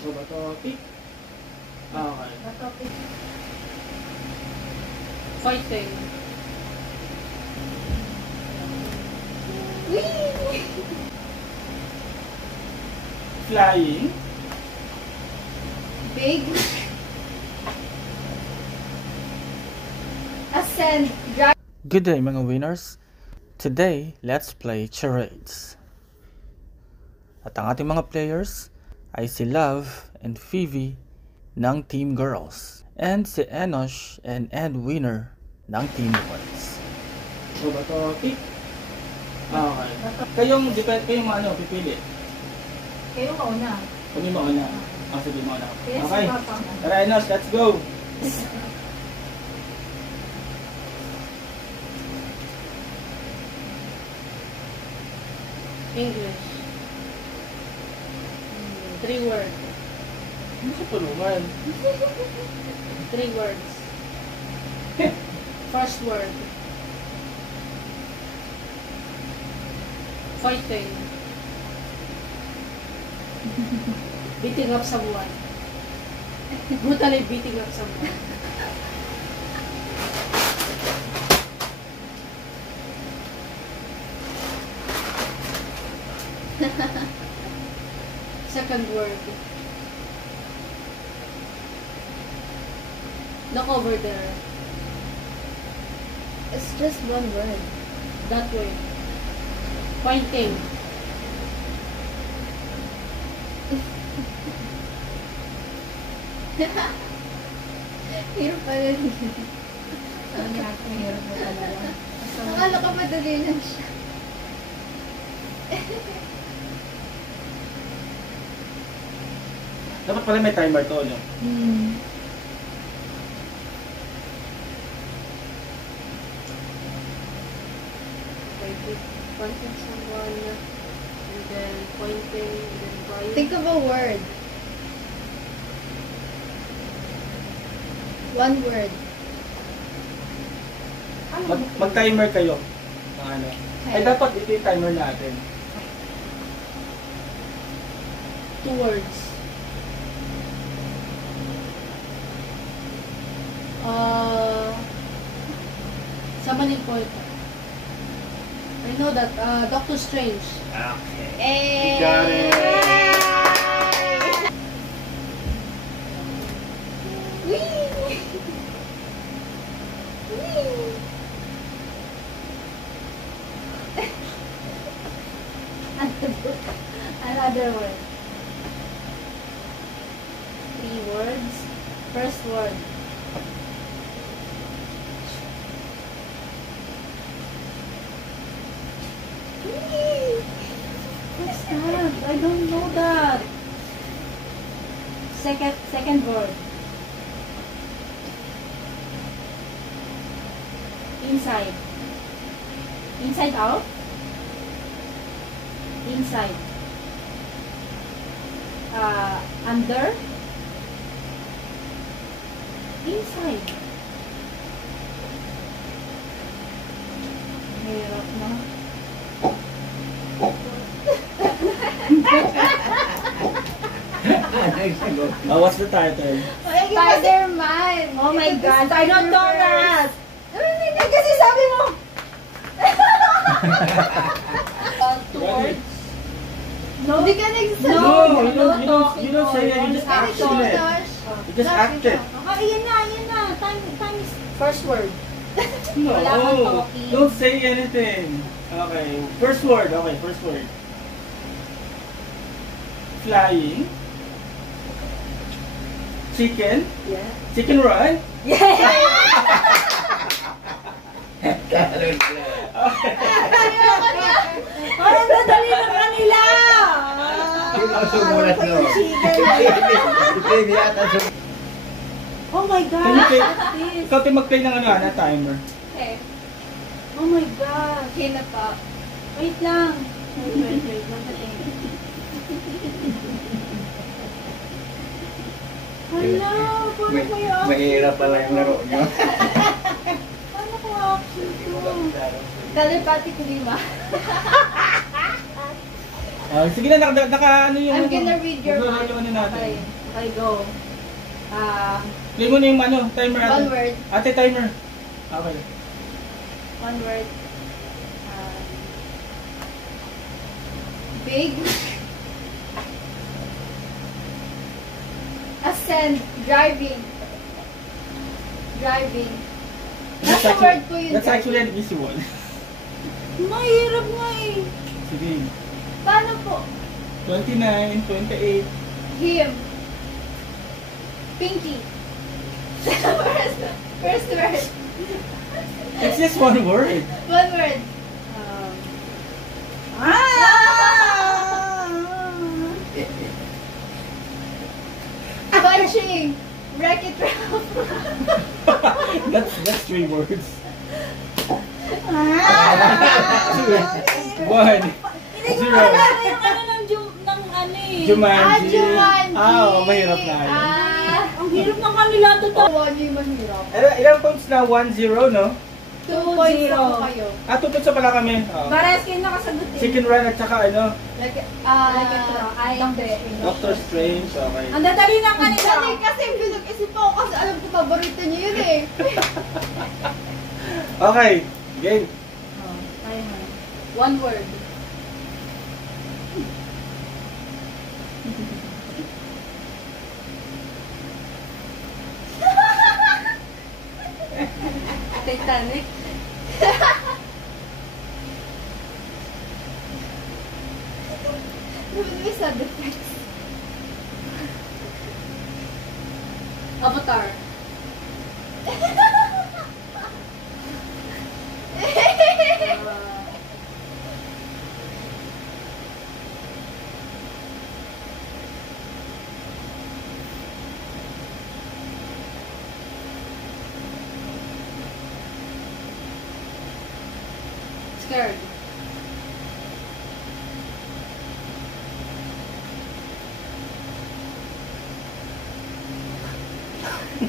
So, bato, pick. Okay. Bato, pick. Fighting. Whee! Flying. Big. Ascend. Drag. Good day mga winners. Today, let's play charades. At ang ating mga players ay si Love and Phoebe ng Team Girls and si Enosh and Ed Winner ng Team Boys. So ba to pick? Okay. Kayong pipili. Kayo mauna. Kami mauna. Sige mauna. Kaya Okay. si Papa. Tara Enosh, let's go! English. 3 words. Ano sa tulungan? 3 words. First word. Fighting. Beating up someone. Brutally beating up someone. Second word. Look over there. It's just one word. That way. Pointing. Hirap pala din. Ang hirap mo talaga. Akala ka madali lang siya. Dapat pala may timer to, no? Pointing someone, and then pointing, and then crying. Think of a word. One word. Mag-timer kayo. Ng ano. Ay, dapat ito yung timer natin. 2 words. Someone important. I know that, Doctor Strange. Okay. Hey! You got it! Whee! Whee! Another word. 3 words. First word. Whee! What's that? I don't know that. Second word. Inside. Inside out. Inside. Under. Inside. Hirap na. What's the title? Spider-Man! Oh my God! I don't know that! Kasi sabi mo! 2 words. No. Hindi ka nagsasabi. No, you don't say it, you just act Ito, it. Josh. You just act it. Ayan na. Time is first word. No, Wala kang talking. don't say anything. Okay, first word. Okay, first word. Flying. Chicken. Yeah. Chicken run. Parang dadali na kanila! Oh my God! Ikaw tayo mag-play ng na timer. Okay. Oh my God! Okay na pa. Wait lang. Wait. Hala, paano ko yung action? Mahirap pala yung laro nyo. Paano ko action to? Telepathic 5. Sige na, naka ano yung... I'm gonna read your Ano mind. ano natin? Okay, go. Play mo na yung ano, timer ate. One word. Ate, timer. Okay. One word. Big. Ascend. Driving. Driving. Nasa word po yun. That's actually an easy one. Mahirap nga eh. Sige. Paano po? 29, 28. Him. Pinky. First word. It's just one word. One word. Punching. Wreck-It Ralph. That's 3 words. Ah! 1, Hindi ko 0. maalala yung ano ng ano eh. Jumanji. Jumanji. Oo, mahirap na yun. Ang hirap ng kanila to. One yung mahirap. Ilang points na? 1-0, no? 2 points ako kayo. 2 points na pala kami. Oo. Parehas kayo nakasagot eh. Chicken Run at saka ano? Doctor Strange. Okay. Ang dadali ng kanila. Kasi pinag-isip ako kasi alam ko paborito niyo yun eh. Okay. Game. Kaya mo. One word. Titanic. May sabi text. Avatar. Scared.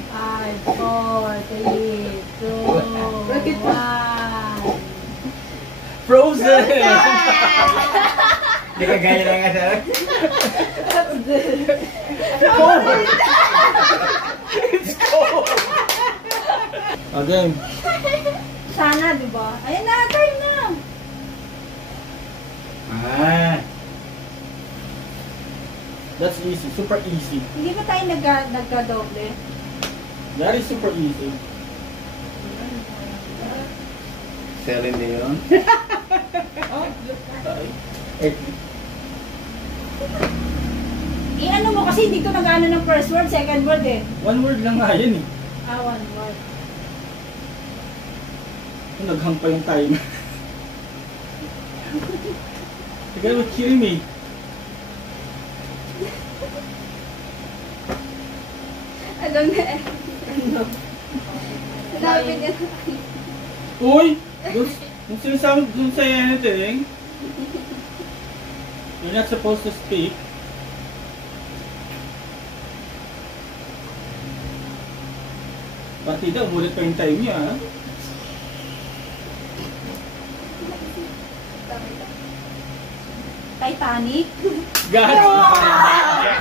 Five, four, three, two, one. Frozen! Hindi ka gaya lang nga sa It's cold! Game. Sana, di ba? Ayan na, time na. That's easy. Super easy. Hindi ba tayo nagka-doble? That is super easy. Celine Dion. I-ano mo kasi hindi ko nag-ano ng first word, second word eh. One word lang nga yun eh. One word. Naghang pa yung time. The guy was kidding me. Alam na eh. Ano? Sinabi niya. Uy! Kung sinasabi dun say anything, you're not supposed to speak. Partida, umulit pa yung time niya, ha? Titanic. God!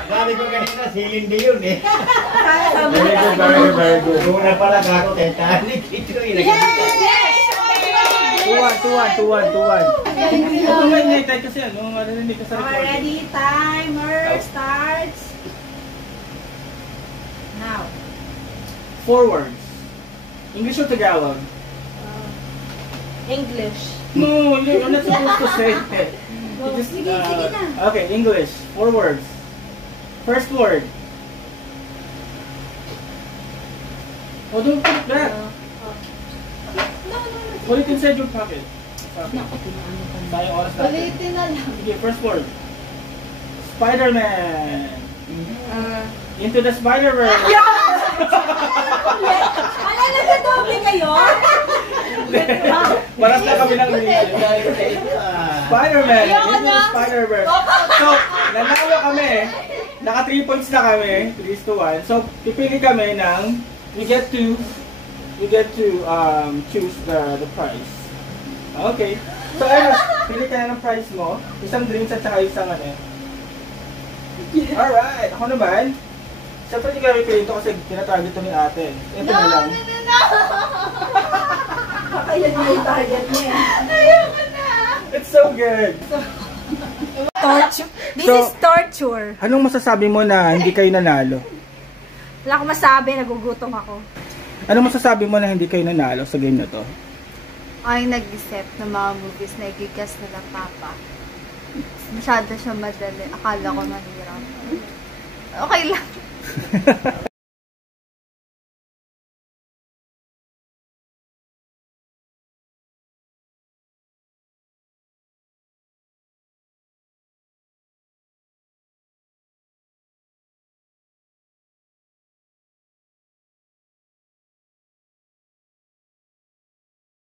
Sabi ko kanina, Celine Dion eh. Sabi Very good, very good, very good. Una pala ako, Titanic. Ito yung Yes! 2-1. Ito nga yung tayo kasi ano, marinig ka sa recording. Already, timer starts. Now. 4 words. English or Tagalog? English. No, you're not supposed to say it. Go. You just, Sige na. Okay, English. 4 words. First word. Oh, don't put that. No. Put it inside your pocket. Sayang oras natin. Ulitin na lang. Sige, first word. Spider-Man. Into the Spider-Verse. Ano, nagka-doble kayo? Maras na kami ng Spider-Man. Into the Spider-Verse. So, nanalo kami. Naka 3 points na kami. 3-1. So, pipili kami ng we get to choose the prize. Okay. So ano, pili ka na ng price mo. Isang drinks at saka isang ano. Alright, ako naman. Siyempre hindi ka pipili ito kasi tinatarget ito ni ate. Ito No, na no, lang. no, no! Kakayan niya yung target niya. Ayoko na! It's so good. Torture. This So- is torture. Anong masasabi mo na hindi kayo nanalo? Wala akong masabi, nagugutom ako. Anong masasabi mo na hindi kayo nanalo sa game na to? Ay, nag-isip ng mga movies na igigas nila Papa. Masyado siya madali. Akala ko mahirap. Okay lang.